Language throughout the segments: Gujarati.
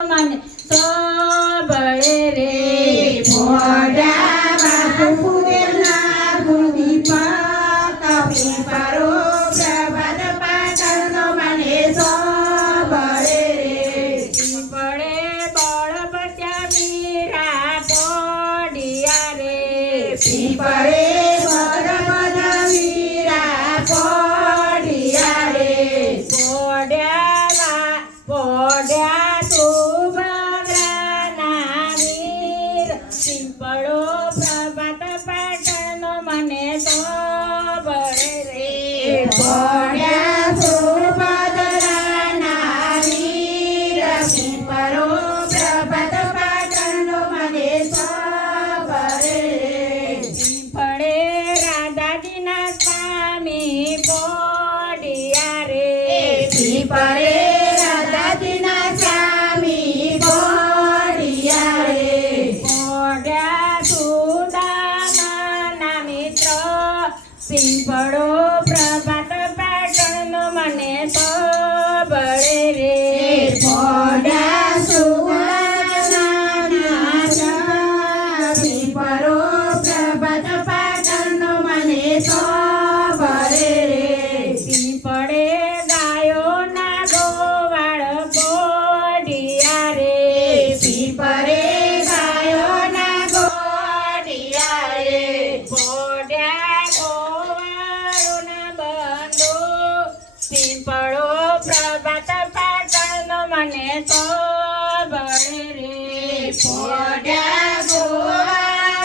મને સોબળે રે મોઢા વાસુદેવના ગુરુદીપક પીપરો પ્રભાત પાટણનો મને સોબળે રે પીપળે બળબત્યા મીરા પોડિયા રે પીપળે બળબત્યા વીરા પોડિયા રે પોડ્યા સુભદ્રાના વીર પીપળો પ્રભાત પાટણનો મને સોબળે રે મોઢા સુભદ્રાના વીર પીપરો પ્રભાત પાટણનો મને સોબળે રે પીપળે રાધાજીના સ્વામી પોડિયા રે પીપળે રાધાજીના સ્વામી પોડિયા રે પોડ્યા સુદામાના મિત્ર પીપળો પ્રભાત પાટણનો મને સોબળે રે મોઢા સુદામાના પીપરો પ્રભાત પાટણનો મને સોબળે રે પીપળે ગાયોના ગોવાળ પોડિયા રે પીપરે ગાયોના ગોડિયા રે પોડ્યા ગોવાળોના બંધો પીપળો પ્રભાત પાટણનો મને સોબળે રે મોઢા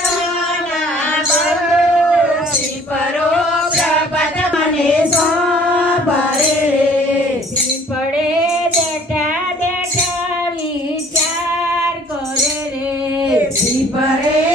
ગોવાળોના બંધો પીપરો પ્રભાત મને સોબળે રે પીપળે બેઠા બેઠા વિચાર કરે રે પીપરે